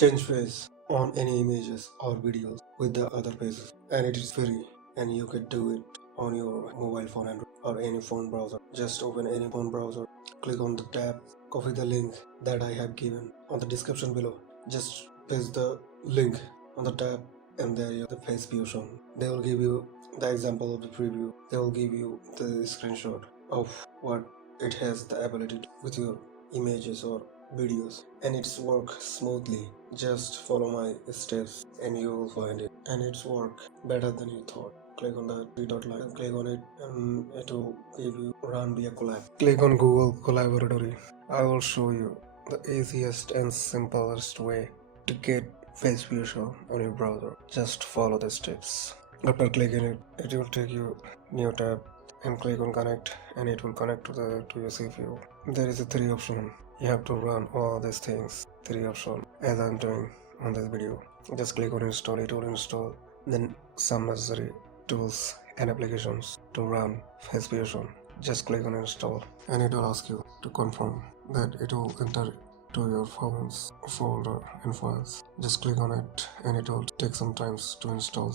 change face on any images or videos with the other pages, and it is free, and you can do it on your mobile phone Android or any phone browser. Just open any phone browser, click on the tab, copy the link that I have given on the description below. Just paste the link on the tab, and there you have the face view shown. They will give you the example of the preview. They will give you the screenshot of what it has the ability to with your images or videos, and it's work smoothly. Just follow my steps and you will find it, and it's work better than you thought. Click on the three dot line, click on it, and it will give you run via collab. Click on Google Collaboratory. I will show you the easiest and simplest way to get face view show on your browser. Just follow the steps. After clicking it, it will take you new tab, and click on connect, and it will connect to your CPU. There is a three option. You have to run all these things, three option, as I'm doing on this video. Just click on install. It will install then some necessary tools and applications to run face view show. Just click on install, and it will ask you to confirm that it will enter to your phone's folder and files. Just click on it, and it will take some time to install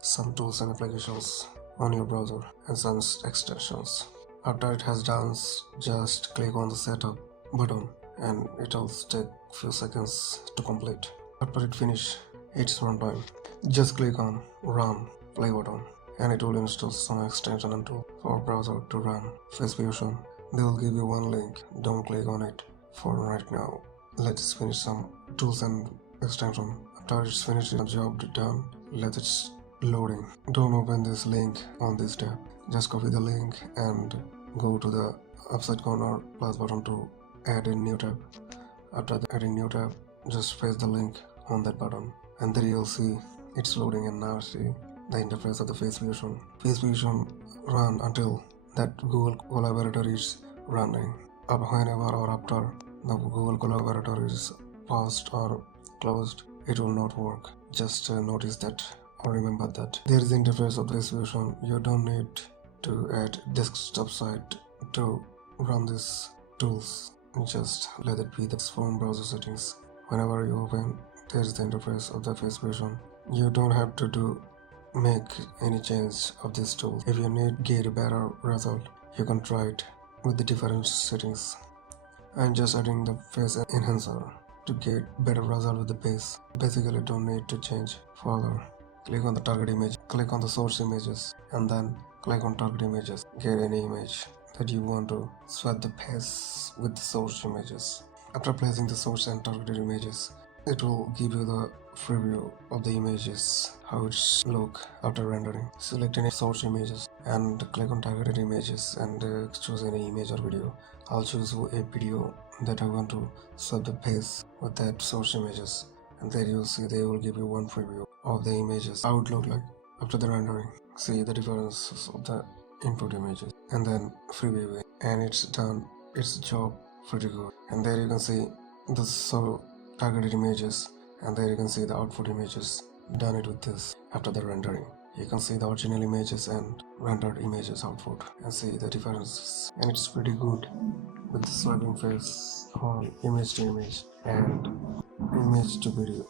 some tools and applications on your browser and some extensions. After it has done, just click on the setup button, and it will take few seconds to complete. After it finish its runtime, just click on run play button, and it will install some extension and tool for browser to run face view show. They will give you one link. Don't click on it for right now. Let's finish some tools and extension. After it's finished, the job done. Let it loading. Don't open this link on this tab. Just copy the link and go to the upside corner plus button to add a new tab. After adding new tab, just paste the link on that button, and there you'll see it's loading, and now see the interface of the face view show. Face view show run until that Google Collaborator is running. Whenever or after the Google Collaborator is paused or closed, it will not work. Just notice that or remember that. There is the interface of this version. You don't need to add desktop site to run these tools. Just let it be the phone browser settings. Whenever you open, there is the interface of the face version. You don't have to make any change of this tool. If you need get a better result, you can try it with the different settings. I'm just adding the face enhancer to get better result with the base. Basically don't need to change further. Click on the target image, click on the source images, and then click on target images. Get any image that you want to swap the face with the source images. After placing the source and targeted images, it will give you the preview of the images, how it look after rendering. Select any source images and click on targeted images, and choose any image or video. I'll choose a video that I want to swap the face with that source images, and there you'll see they will give you one preview of the images, how it look like after the rendering. See the differences of the input images, and then preview it, and it's done its job pretty good. And there you can see the targeted images, and there you can see the output images. Done it with this after the rendering. You can see the original images and rendered images output, and see the differences, and it's pretty good with the swiping face on image to image and image to video.